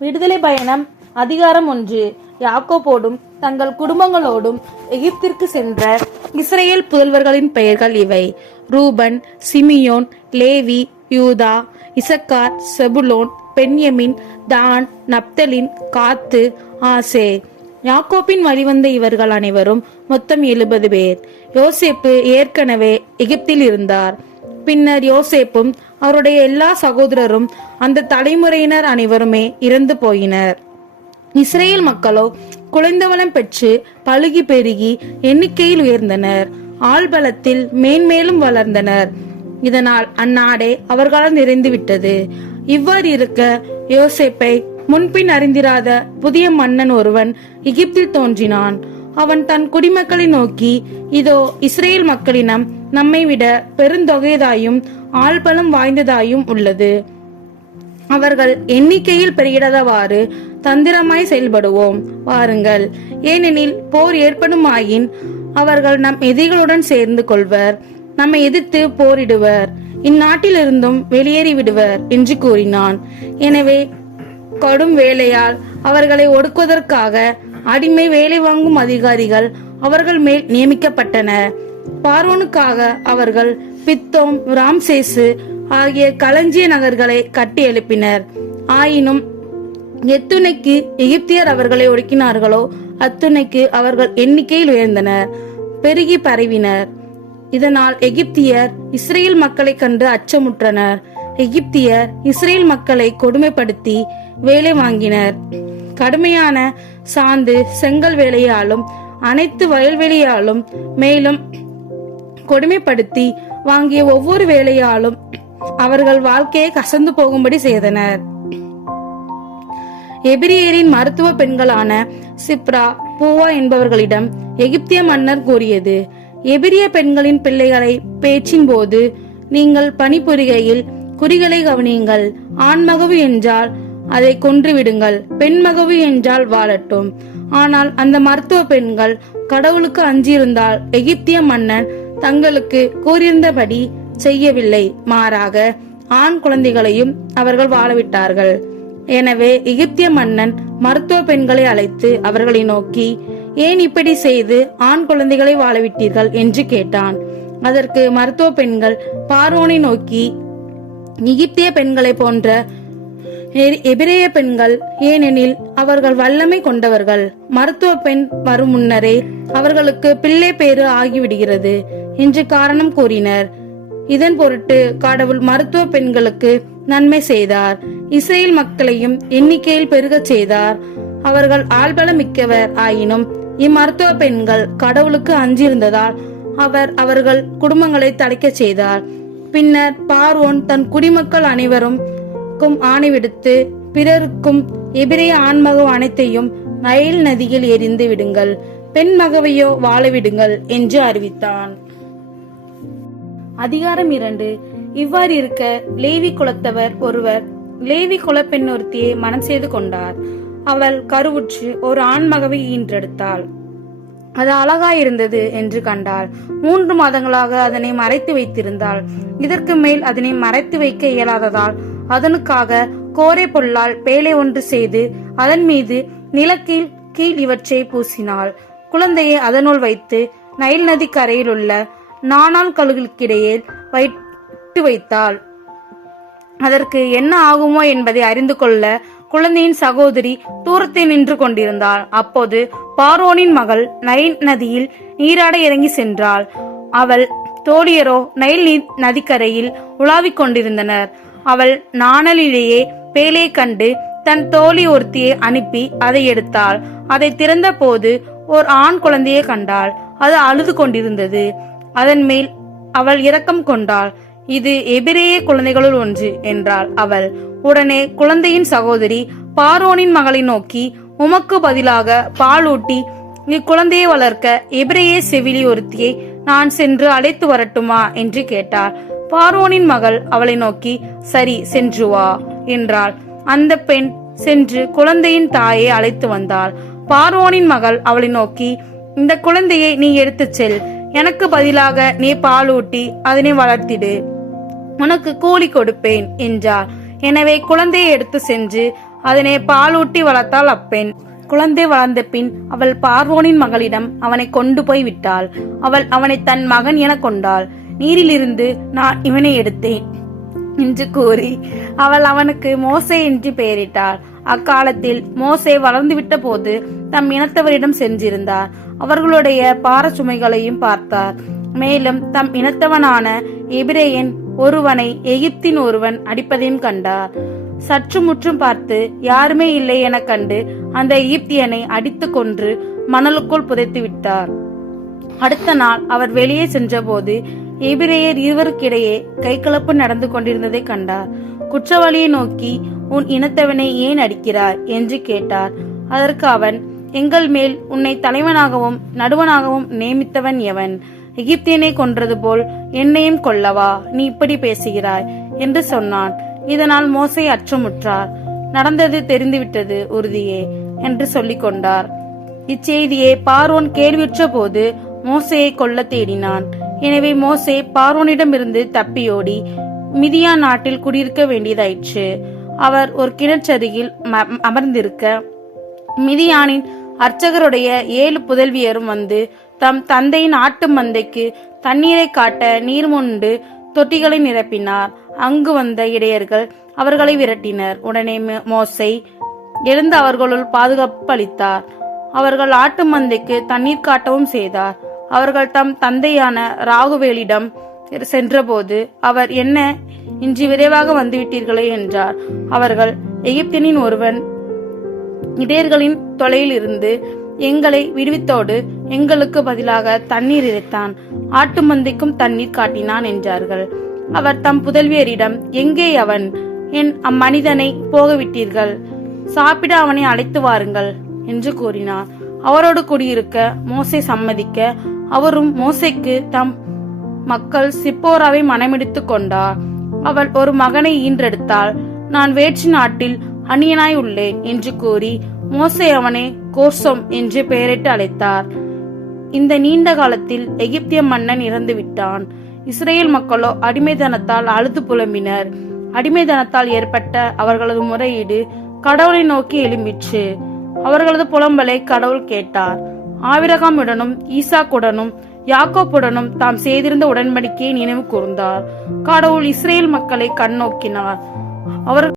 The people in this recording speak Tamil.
விடுதலை பயணம் அதிகாரம் 1. யாக்கோபோடும் தங்கள் குடும்பங்களோடும் எகிப்திற்கு சென்ற இஸ்ரேல் புதல்வர்களின் பெயர்கள் இவை: ரூபன், சிமியோன், லேவி, யூதா, இசக்கார், செபுலோன், பென்யமின், தான், நப்தலின், காத்து, ஆசேர். யாக்கோபின் வழிவந்த இவர்கள் அனைவரும் மொத்தம் 70 பேர். யோசேப்பு ஏற்கனவே எகிப்தில் இருந்தார். பின்னர் யோசேப்பும் அவருடைய எல்லா சகோதரரும் அந்த தலைமுறையினர் அனைவருமே இறந்து போயினர். இஸ்ரேல் மக்களோ குலைந்தவளம் பெற்று பழுகி பெருகி எண்ணிக்கையில் உயர்ந்தனர், ஆள்பலத்தில் மேன்மேலும் வளர்ந்தனர். இதனால் அந்நாடே அவர்களால் நிறைந்துவிட்டது. இவ்வாறு இருக்க யோசேப்பை முன்பின் அறிந்திராத புதிய மன்னன் ஒருவன் எகிப்தில் தோன்றினான். அவன் தன் குடிமக்களை நோக்கி, இதோ இஸ்ரேல் மக்களினம் நம்மை விட பெருந்தொகைதாயும் ஆள்பலம் வாய்ந்ததாயும் உள்ளது. அவர்கள் எண்ணிக்கையில் பெருகிடாதவாறு தந்திரமாய் செயல்படுவோம் வாருங்கள். ஏனெனில் போர் ஏற்படுமாயின் அவர்கள் நம் எதிரிகளுடன் சேர்ந்து கொள்வர், நம்மை எதிர்த்து போரிடுவர், இந்நாட்டிலிருந்தும் வெளியேறி விடுவர் என்று கூறினான். எனவே கடும் வேலையால் அவர்களை ஒடுக்குவதற்காக அடிமை வேலை வாங்கும் அதிகாரிகள் அவர்கள் மேல் நியமிக்கப்பட்டனர். பார்வோனுக்காக அவர்கள் பித்தோம், ராம்சேசு ஆகிய களஞ்சிய நகர்களை கட்டி எழுப்பினர். ஆயினும் எத்துணைக்கு எகிப்தியர் அவர்களை ஒடுக்கினார்களோ அத்துணைக்கு அவர்கள் எண்ணிக்கையில் உயர்ந்தனர், பெருகி பரவினர். இதனால் எகிப்தியர் இஸ்ரேல் மக்களை கண்டு அச்சமுற்றனர். எகிப்தியர் இஸ்ரேல் மக்களை கொடுமைப்படுத்தி வேலை வாங்கினர். கடுமையான சாந்து செங்கல் வேலையாலும் அனைத்து வயல்வெளியாலும் மேலும் கொடுமைப்படுத்தி வாங்கிய ஒவ்வொரு வேலையாலும் அவர்கள் வாழ்க்கையை கசந்து போகும்படி செய்தனர். எபிரியரின் மருத்துவ பெண்களான சிப்ரா, பூவா என்பவர்களிடம் எகிப்திய மன்னர் கூறியது: எபிரிய பெண்களின் பிள்ளைகளை பேச்சின் போது நீங்கள் பணிபுரிகையில் குறிகளை கவனியுங்கள். ஆண்மகவு என்றால் அதை கொன்றுவிடுங்கள், பெண்மகவு என்றால் வாழட்டும். ஆனால் அந்த மருத்துவ பெண்கள் கடவுளுக்கு அஞ்சியிருந்தால் எகிப்திய மன்னன் தங்களுக்கு கூறியிருந்தபடி செய்யவில்லை, மாறாக ஆண் குழந்தைகளையும் அவர்கள் வாழவிட்டார்கள். எனவே எகிப்திய மன்னன் மருத்துவ பெண்களை அழைத்து அவர்களை நோக்கி, ஏன் இப்படி செய்து ஆண் குழந்தைகளை வாழவிட்டீர்கள் என்று கேட்டான். அதற்கு மருத்துவ பெண்கள் பார்வோனை நோக்கி, எகிப்திய பெண்களை போன்ற எபிரேய பெண்கள், ஏனெனில் அவர்கள் வல்லமை கொண்டவர்கள், மருத்துவ பெண் வரும் முன்னரே அவர்களுக்கு பிள்ளை பேறு ஆகிவிடுகிறது என்று காரணம் கூறினர். இதன் பொருட்டு கடவுள் மருத்துவ பெண்களுக்கு நன்மை செய்தார், இஸ்ரேல் மக்களையும் எண்ணிக்கையில் பெருகச் செய்தார். அவர்கள் ஆள்பலம் மிக்கவர் ஆயினும் இம்மருத்துவ பெண்கள் கடவுளுக்கு அஞ்சிருந்ததால் அவர் அவர்கள் குடும்பங்களை தடைக்க செய்தார். பின்னர் பார்வோன் தன் குடிமக்கள் அனைவரும் ஆணை விடுத்து, பிறருக்கும் எபிரேய ஆண்மகவு அனைத்தையும் நைல் நதியில் எரிந்து விடுங்கள், பெண் மகவையோ வாழவிடுங்கள் என்று அறிவித்தான். அதிகாரம் 2. இவ்வாறு இருக்க லேவி குலத்தவர் ஒருவர் லேவி குலப்பெண் ஒருத்தியை மனம் செய்து கொண்டார். அவள் கருவுற்று ஒரு ஆண்மகவை ஈன்றெடுத்தாள். அது அழகாயிருந்தது என்று கண்டாள். 3 மாதங்களாக அதனை மறைத்து வைத்திருந்தாள். இதற்கு மேல் அதனை மறைத்து வைக்க இயலாததால் அதனுக்காக கோரை பொல்லால் பேழை ஒன்று செய்து அதன் மீது நிலக்கீழ் கீழ் இவற்றை பூசினாள். குழந்தையை அதனுள் வைத்து நைல் நதி கரையில் உள்ள நாணால் கழுகளுக்கிடையே வைத்து வைத்தாள். அதற்கு என்ன ஆகுமோ என்பதை அறிந்து கொள்ள குழந்தையின் சகோதரி தூரத்தில் நின்று கொண்டிருந்தாள். அப்போது பார்வோனின் மகள் நைல் நதியில் நீராட இறங்கி சென்றாள். அவள் தோழியரோ நைல் நதிக்கரையில் உலாவிக் கொண்டிருந்தனர். அவள் நாணலிலேயே பேழையை கண்டு தன் தோழி ஒருத்தியை அனுப்பி அதை எடுத்தாள். அதை திறந்த போது ஒரு ஆண் குழந்தையை கண்டாள். அது அழுது கொண்டிருந்தது. அதன் மேல் அவள் இரக்கம் கொண்டாள். இது எபிரேய குழந்தைகளுள் ஒன்று என்றாள் அவள். உடனே குழந்தையின் சகோதரி பார்வோனின் மகளை நோக்கி, உமக்கு பதிலாக பாலூட்டி இக்குழந்தையை வளர்க்க எபிரேய செவிலி ஒருத்தியை நான் சென்று அழைத்து வரட்டுமா என்று கேட்டாள். பார்வோனின் மகள் அவளை நோக்கி, சரி, சென்று வா என்றாள். அந்த பெண் சென்று குழந்தையின் தாயை அழைத்து வந்தாள். பார்வோனின் மகள் அவளை நோக்கி, இந்த குழந்தையை நீ எடுத்துச் செல், எனக்கு பதிலாக நீ பாலூட்டி அதனை வளர்த்திடு, உனக்கு கூலி கொடுப்பேன் என்றார். எனவே குழந்தையை எடுத்து சென்று அதனை பாலூட்டி வளர்த்தாள் அப்பெண். குழந்தை வளர்ந்த பின் அவள் பார்வோனின் மகளிடம் அவனை கொண்டு போய் விட்டாள். அவள் அவனை தன் மகன் என கொண்டாள். நீரிலிருந்து நான் இவனை எடுத்தேன் என்று கூறி அவள் அவனுக்கு மோசே என்று பெயரிட்டாள். அக்காலத்தில் மோசே வளர்ந்துவிட்ட போது தம் இனத்தவரிடம் சென்றிருந்தார். அவர்களுடைய பார சுமைகளையும் பார்த்தார். மேலும் தம் இனத்தவனான எபிரேயன் ஒருவனை எகிப்தின் ஒருவன் அடிப்பதையும் கண்டார். சற்று முற்றும் பார்த்து யாருமே இல்லை என கண்டு அந்த எகிப்தியனை அடித்து கொன்று மணலுக்குள் புதைத்து விட்டார். அடுத்த நாள் அவர் வெளியே சென்றபோது எபிரேயர் இருவருக்கிடையே கைகலப்பு நடந்து கொண்டிருந்ததை கண்டார். குற்றவாளியை நோக்கி, உன் இனத்தவனை ஏன் அடிக்கிறார் என்று கேட்டார். அதற்கு அவன், எங்கள் மேல் உன்னை தலைவனாகவும் நடுவனாகவும் நியமித்தவன் எவன்? எகிப்தியனை கொன்றது போல் என்னையும் கொல்லவா நீ இப்படி பேசுகிறாய் என்று சொன்னான். இதனால் மோசே அச்சமுற்றார். நடந்தது தெரிந்துவிட்டது உறுதியே என்று சொல்லிக் கொண்டார். இச்செய்தியை பார்வோன் கேள்வியுற்ற போது மோசேயை கொல்ல தேடினான். எனவே மோசே பார்வோனிடமிருந்து தப்பியோடி மிதியான் நாட்டில் குடியிருக்க வேண்டியதாயிற்று. அவர் ஒரு கிணற்றருகில் அமர்ந்திருக்க மிதியானின் அர்ச்சகருடைய 7 புதல்வியரும் வந்து தம் தந்தையின் ஆட்டு மந்தைக்கு தண்ணீரை காட்ட நீர் மொண்டு தொட்டிகளை நிரப்பினார். அங்கு வந்த இடையர்கள் அவர்களை விரட்டினர். உடனே மோசே எழுந்து அவர்களுள் பாதுகாப்பு அளித்தார். அவர்கள் ஆட்டு மந்தைக்கு தண்ணீர் காட்டவும் செய்தார். அவர்கள் தம் தந்தையான ராகுவேலிடம் சென்றபோது அவர், என்ன இன்று விரைவாக வந்துவிட்டீர்களே என்றார். அவர்கள், எகிப்தியனின் ஒருவன் இடையர்களின் தொலையில் இருந்து எங்களை விடுவித்தோடு எங்களுக்கு பதிலாக தண்ணீர் இறைத்தான், ஆட்டு மந்தைக்கும் தண்ணீர் காட்டினான் என்றார்கள். அவர் தம் புதல்வியரிடம், எங்கே அவன்? என் அம்மனிதனை போகவிட்டீர்கள், சாப்பிட அவனை அழைத்து வாருங்கள் என்று கூறினார். அவரோடு குடியிருக்க மோசே சம்மதிக்க அவரும் மோசேக்கு தம் மக்கள் சிப்போராவை மனமெடுத்து கொண்டார். அவள் ஒரு மகனை ஈன்றெடுத்தாள். நான் வேற்று நாட்டில் அந்நியனாய் உள்ளேன் என்று கூறி மோசே அவனை கோர்சோம் என்று பெயரிட்டு அழைத்தார். இந்த நீண்ட காலத்தில் எகிப்திய மன்னன் இறந்து விட்டான். இஸ்ரேல் மக்களோ அடிமைத்தனத்தால் அழுது புலம்பினர். அடிமைத்தனத்தால் ஏற்பட்ட அவர்களது முறையீடு கடவுளை நோக்கி எழும்பிற்று. அவர்களது புலம்பலை கடவுள் கேட்டார். ஆபிரகாமுடனும் ஈசாக்குடனும் யாக்கோப்புடனும் தாம் செய்திருந்த உடன்படிக்கையை நினைவு கூர்ந்தார். கடவுள் இஸ்ரேல் மக்களை கண்ணோக்கினார். அவர்